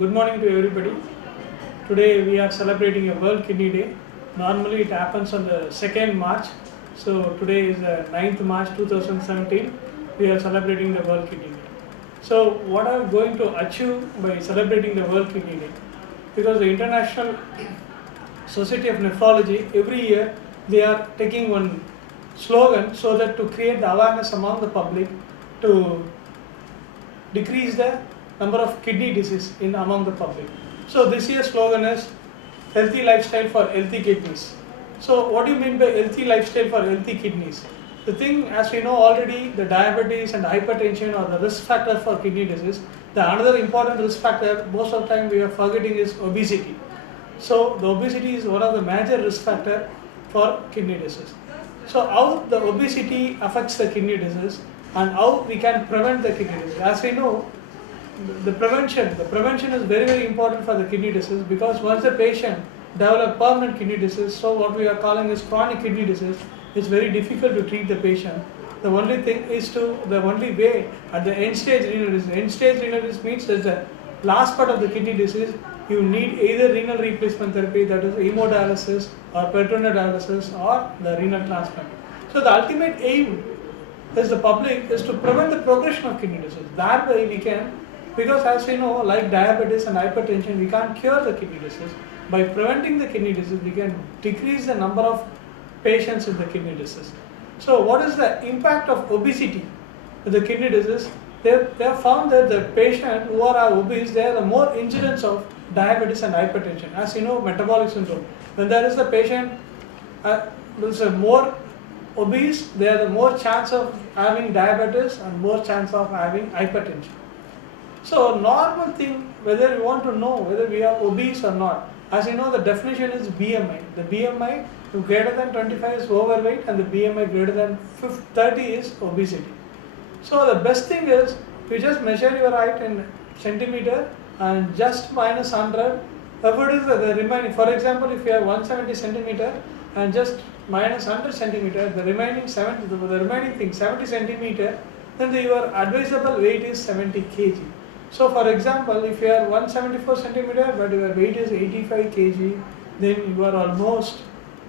Good morning to everybody. Today we are celebrating a World Kidney Day. Normally it happens on the 2nd March. So today is the 9th March 2017. We are celebrating the World Kidney Day. So what are we going to achieve by celebrating the World Kidney Day? Because the International Society of Nephrology, every year they are taking one slogan so that to create the awareness among the public to decrease the number of kidney disease in among the public. So this year's slogan is healthy lifestyle for healthy kidneys. So what do you mean by healthy lifestyle for healthy kidneys? The thing, as we know already, the diabetes and hypertension are the risk factor for kidney disease. The another important risk factor most of the time we are forgetting is obesity. So the obesity is one of the major risk factor for kidney disease. So how the obesity affects the kidney disease and how we can prevent the kidney disease. As we know, the prevention is very, very important for the kidney disease, because once the patient develops permanent kidney disease, so what we are calling is chronic kidney disease, it's very difficult to treat the patient. The only way at the end stage renal disease. End stage renal disease means that the last part of the kidney disease, you need either renal replacement therapy, that is hemodialysis or peritoneal dialysis, or the renal transplant. So the ultimate aim is the public is to prevent the progression of kidney disease. That way we can, because as we know, like diabetes and hypertension, we can't cure the kidney disease. By preventing the kidney disease, we can decrease the number of patients with the kidney disease. So what is the impact of obesity with the kidney disease? They have found that the patient who are obese, they have the more incidence of diabetes and hypertension. As you know, metabolic syndrome. When there is a patient who is more obese, they have the more chance of having diabetes and more chance of having hypertension. So normal thing, whether you want to know whether we are obese or not, as you know, the definition is BMI. The BMI greater than 25 is overweight, and the BMI greater than 30 is obesity. So the best thing is you just measure your height in centimeter and just minus 100. What is the remaining? For example, if you have 170 centimeter and just minus 100 centimeter, the remaining 70 centimeter, then your advisable weight is 70 kg. So for example, if you are 174 centimeter but your weight is 85 kg, then you are almost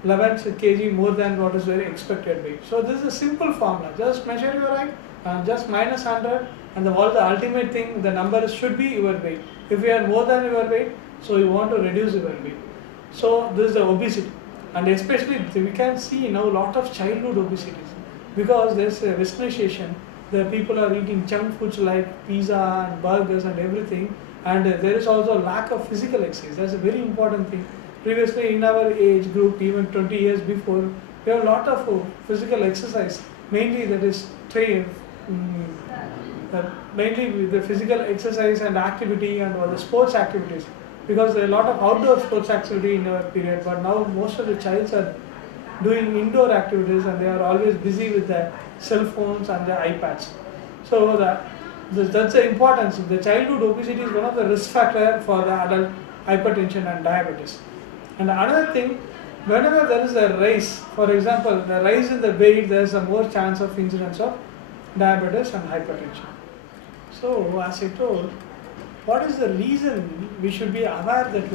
11 kg more than what is very expected weight. So this is a simple formula. Just measure your height and just minus 100, and the ultimate thing, the number should be your weight. If you are more than your weight, so you want to reduce your weight. So this is the obesity, and especially we can see now a lot of childhood obesity because there is a westernization. The people are eating junk foods like pizza and burgers and everything, and there is also lack of physical exercise. That's a very important thing. Previously in our age group, even 20 years before, we have a lot of physical exercise, mainly that is mainly with the physical exercise and activity and all the sports activities, because there are a lot of outdoor sports activity in our period, but now most of the childs are doing indoor activities and they are always busy with their cell phones and their iPads. So that's the importance. The childhood obesity is one of the risk factors for the adult hypertension and diabetes. And another thing, whenever there is a rise, for example, the rise in the weight, there is a more chance of incidence of diabetes and hypertension. So as I told, what is the reason we should be aware that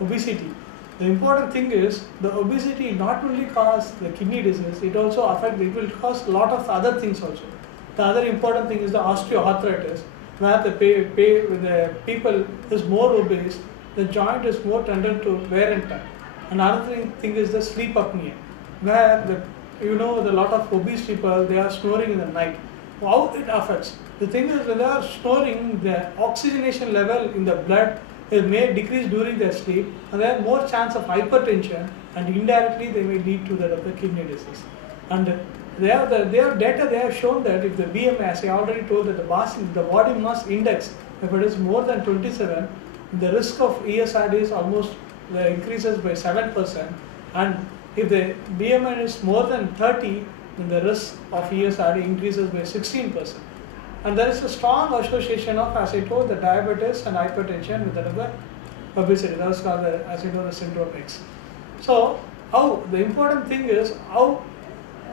obesity? The important thing is the obesity not only cause the kidney disease, it will cause a lot of other things also. The other important thing is the osteoarthritis, where the people is more obese, the joint is more tended to wear and tear. Another thing is the sleep apnea, where the lot of obese people, they are snoring in the night. How it affects? The thing is, when they are snoring, the oxygenation level in the blood may decrease during their sleep, and they have more chance of hypertension, and indirectly they may lead to the kidney disease. And they have data, they have shown that if the BMI, as I already told, that the body mass index, if it is more than 27, the risk of ESRD is almost increases by 7%, and if the BMI is more than 30, then the risk of ESRD increases by 16%. And there is a strong association of, as I told, the diabetes and hypertension with the obesity. That is called, as you know, the syndrome X. So, the important thing is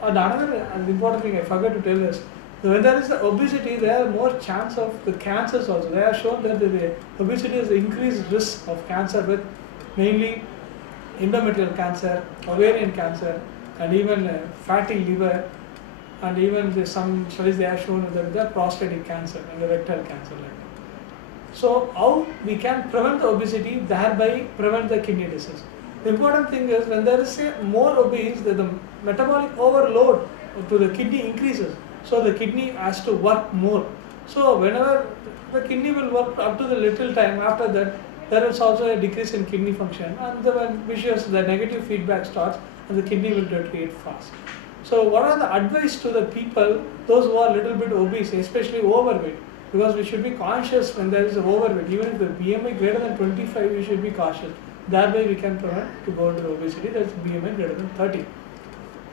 another important thing I forgot to tell is When there is the obesity, there are more chance of the cancers also. They have shown that the obesity is increased risk of cancer with mainly endometrial cancer, ovarian cancer, and even fatty liver, and even some studies they have shown that the prostatic cancer and the rectal cancer like that. So how we can prevent the obesity, thereby prevent the kidney disease. The important thing is when there is a more obese, the metabolic overload to the kidney increases. So the kidney has to work more. So whenever the kidney will work up to the little time, after that there is also a decrease in kidney function, and the negative feedback starts and the kidney will deteriorate fast. So what are the advice to the people, those who are a little bit obese, especially overweight? Because we should be conscious when there is an overweight. Even if the BMI greater than 25, we should be cautious. That way we can prevent to go into obesity, that's BMI greater than 30.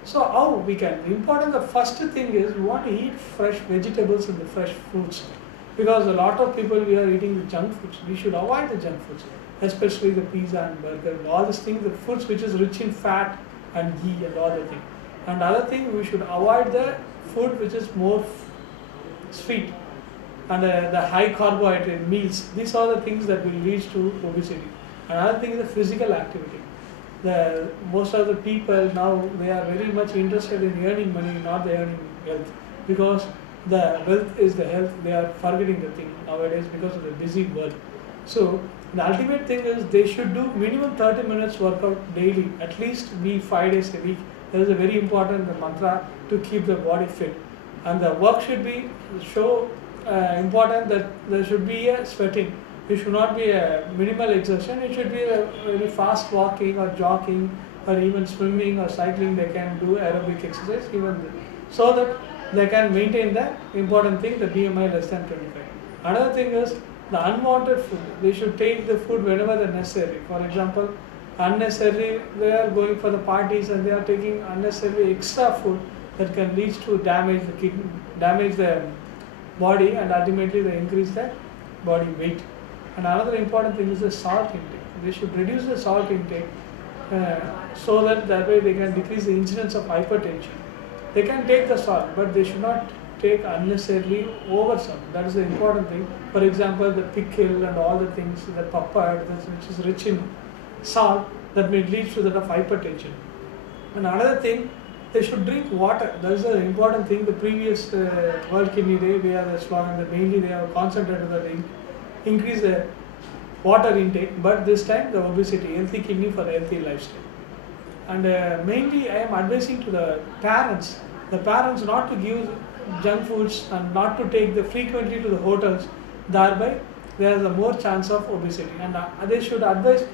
So how we can? The first thing is we want to eat fresh vegetables and the fresh fruits. Because a lot of people we are eating the junk foods. We should avoid the junk foods, especially the pizza and burger and all these things, the foods which is rich in fat and ghee and all the things. And other thing, we should avoid the food which is more sweet and the high carbohydrate meals. These are the things that will lead to obesity. Another thing is the physical activity. Most of the people now, they are very much interested in earning money, not the earning wealth. Because the wealth is the health, they are forgetting the thing nowadays because of the busy world. So the ultimate thing is they should do minimum 30 minutes workout daily, at least be 5 days a week. That is a very important mantra to keep the body fit. And the work should be important that there should be a sweating. It should not be a minimal exertion. It should be a very fast walking or jogging or even swimming or cycling. They can do aerobic exercise so that they can maintain the important thing, the BMI less than 25. Another thing is the unwanted food. They should take the food whenever they're necessary. For example, unnecessarily they are going for the parties and they are taking unnecessarily extra food that can lead to damage the kidney, damage the body, and ultimately they increase the body weight. And another important thing is the salt intake. They should reduce the salt intake so that way they can decrease the incidence of hypertension. They can take the salt, but they should not take unnecessarily over salt. That is the important thing. For example, the pickle and all the things, the papad, which is rich in salt, that may lead to that of hypertension. And another thing, they should drink water. That is the important thing. The previous World Kidney Day, we have the slogan that mainly they have concentrated on the increase the water intake, but this time the obesity, healthy kidney for healthy lifestyle. And mainly I am advising to the parents not to give junk foods and not to take the frequently to the hotels. Thereby there is a more chance of obesity, and they should advise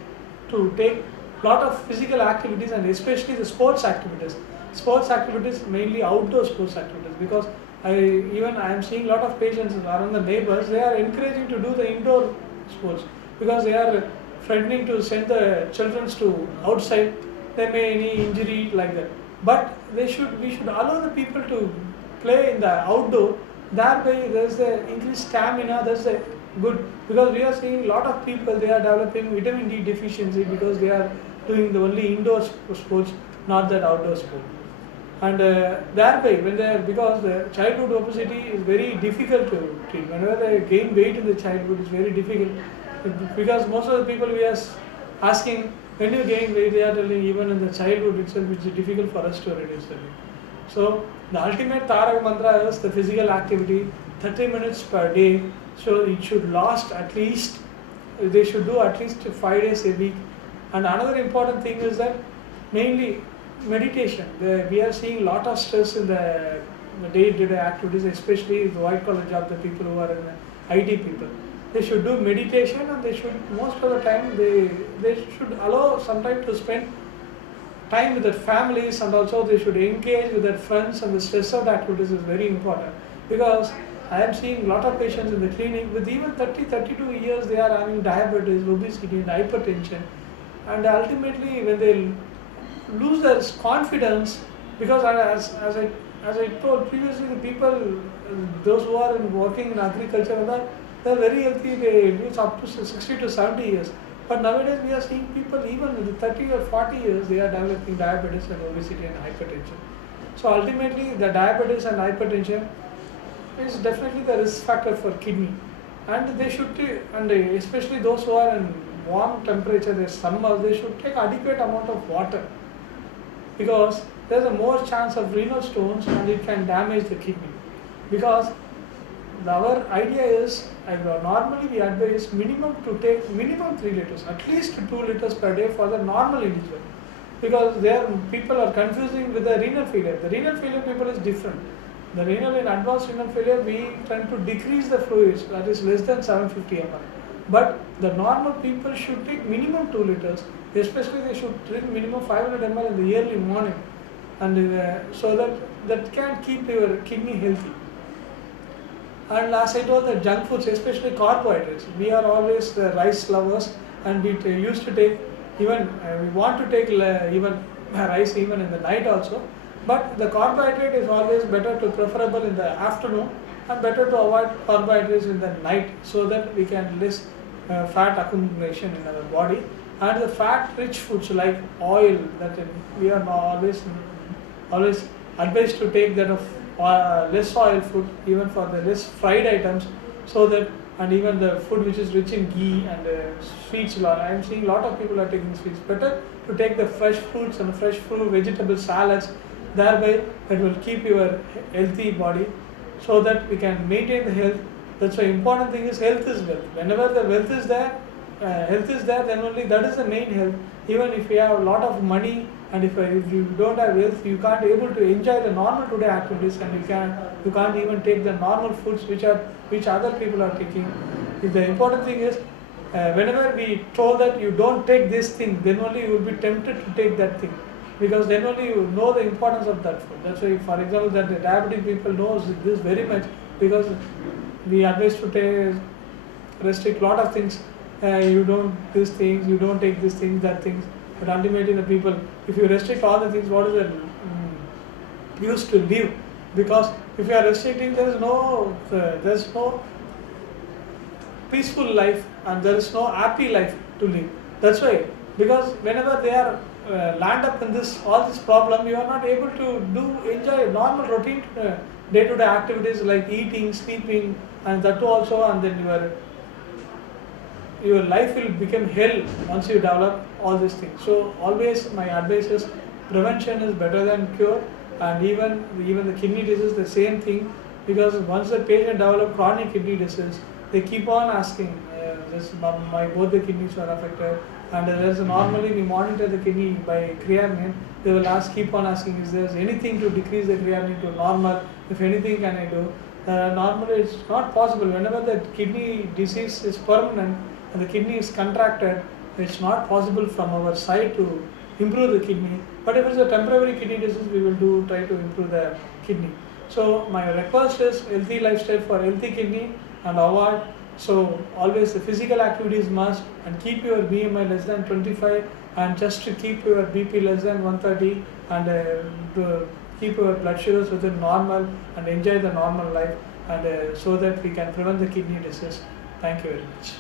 to take lot of physical activities and especially the sports activities. Sports activities, mainly outdoor sports activities, because I am seeing a lot of patients around the neighbors, they are encouraging to do the indoor sports because they are threatening to send the children to outside, there may any injury like that. But we should allow the people to play in the outdoor, thereby there is the increased stamina, that's the good, because we are seeing a lot of people, they are developing vitamin D deficiency because they are doing the only indoor sports, not that outdoor sport. And thereby, because the childhood obesity is very difficult to treat. Whenever they gain weight in the childhood, it's very difficult because most of the people we are asking, when you gain weight, they are telling even in the childhood itself, it's difficult for us to reduce the weight. So the ultimate Tarak mantra is the physical activity, 30 minutes per day. So it should last at least, they should do at least 5 days a week. And another important thing is that mainly meditation. We are seeing a lot of stress in the day-to-day activities, especially the white-collar job, the people who are in the IT people. They should do meditation, and they should, most of the time, they should allow some time to spend time with their families, and also they should engage with their friends, and the stress out activities is very important. Because I am seeing a lot of patients in the clinic with even 32 years, they are having diabetes, obesity and hypertension. And ultimately, when they lose their confidence, because as I told previously, the people, those who are working in agriculture, they're very healthy, they live up to 60 to 70 years. But nowadays we are seeing people even with 30 or 40 years, they are developing diabetes and obesity and hypertension. So ultimately the diabetes and hypertension, is definitely the risk factor for kidney, and they should and especially those who are in warm temperature, there's summer, they should take adequate amount of water, because there's a more chance of renal stones and it can damage the kidney. Because our idea is, normally we advise minimum to take minimum 3 liters, at least 2 liters per day for the normal individual, because there people are confusing with the renal failure. The renal failure people is different. The renal in advanced renal failure, we tend to decrease the fluids, that is less than 750 ml. But the normal people should take minimum 2 liters, especially they should drink minimum 500 ml in the early morning, and so that can keep your kidney healthy. And as I told, the junk foods, especially carbohydrates, we are always the rice lovers, and we used to take even we want to take even rice even in the night also. But the carbohydrate is always better to preferable in the afternoon, and better to avoid carbohydrates in the night, so that we can less fat accumulation in our body. And the fat-rich foods like oil, that we are always advised to take that of less oil food, even for the less fried items, so that, and even the food which is rich in ghee and sweets. I am seeing a lot of people are taking sweets. Better to take the fresh fruits and fresh fruit, vegetable salads. Thereby, it will keep your healthy body, so that we can maintain the health. That's why important thing is health is wealth. Whenever the wealth is there, then only that is the main health. Even if you have a lot of money, and if you don't have wealth, you can't able to enjoy the normal today activities, and you can't even take the normal foods which other people are taking. The important thing is, whenever we told that you don't take this thing, then only you will be tempted to take that thing, because then only you know the importance of that food. That's why, for example, that the diabetic people knows this very much, because we advise to restrict lot of things. You don't these things, you don't take these things, that things. But ultimately, the people, if you restrict all the things, what is the use to live? Because if you are restricting, there is no peaceful life, and there is no happy life to live. That's why, because whenever they are land up in all this problem, you are not able to enjoy normal routine day-to-day activities like eating, sleeping, and that too also, and then your life will become hell once you develop all these things. So always my advice is, prevention is better than cure, and even the kidney disease, the same thing, because once the patient develops chronic kidney disease, they keep on asking, both the kidneys are affected, and normally we monitor the kidney by creatinine. They will keep on asking, is there anything to decrease the creatinine to normal? If anything can I do? Normally it's not possible. Whenever the kidney disease is permanent and the kidney is contracted, it's not possible from our side to improve the kidney. But if it's a temporary kidney disease, we will try to improve the kidney. So my request is healthy lifestyle for healthy kidney, and avoid. So always the physical activity is must, and keep your BMI less than 25, and just to keep your BP less than 130, and to keep your blood sugars within normal, and enjoy the normal life, and so that we can prevent the kidney disease. Thank you very much.